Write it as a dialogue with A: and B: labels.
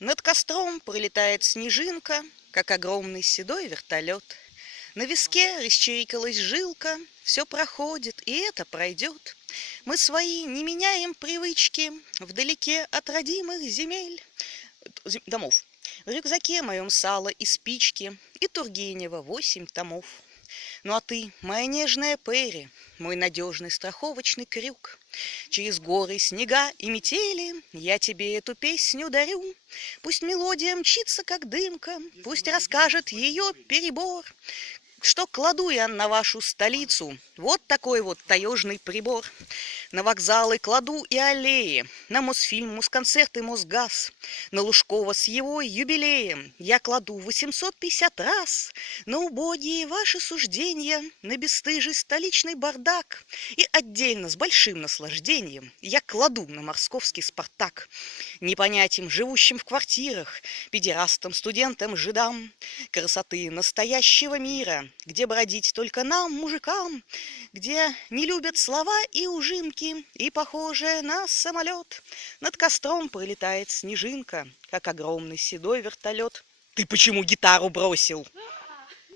A: Над костром пролетает снежинка, как огромный седой вертолет. На виске расчирикалась жилка, все проходит, и это пройдет. Мы свои не меняем привычки вдалеке от родимых земель, зем- домов. В рюкзаке моем сало и спички, и Тургенева восемь томов. Ну а ты, моя нежная Перри, мой надежный страховочный крюк. Через горы, снега и метели я тебе эту песню дарю. Пусть мелодия мчится, как дымка, пусть расскажет ее перебор. Что кладу я на вашу столицу? Вот такой вот таежный прибор. На вокзалы кладу и аллеи, на Мосфильм, Москонцерт и Мосгаз, на Лужкова с его юбилеем я кладу 850 раз на убогие ваши суждения, на бесстыжий столичный бардак. И отдельно, с большим наслаждением, я кладу на московский «Спартак». Непонятим, живущим в квартирах, педерастам, студентам, жидам, красоты настоящего мира, где бродить только нам, мужикам, где не любят слова и ужинки, и похожая на самолет. Над костром пролетает снежинка, как огромный седой вертолет. Ты почему гитару бросил?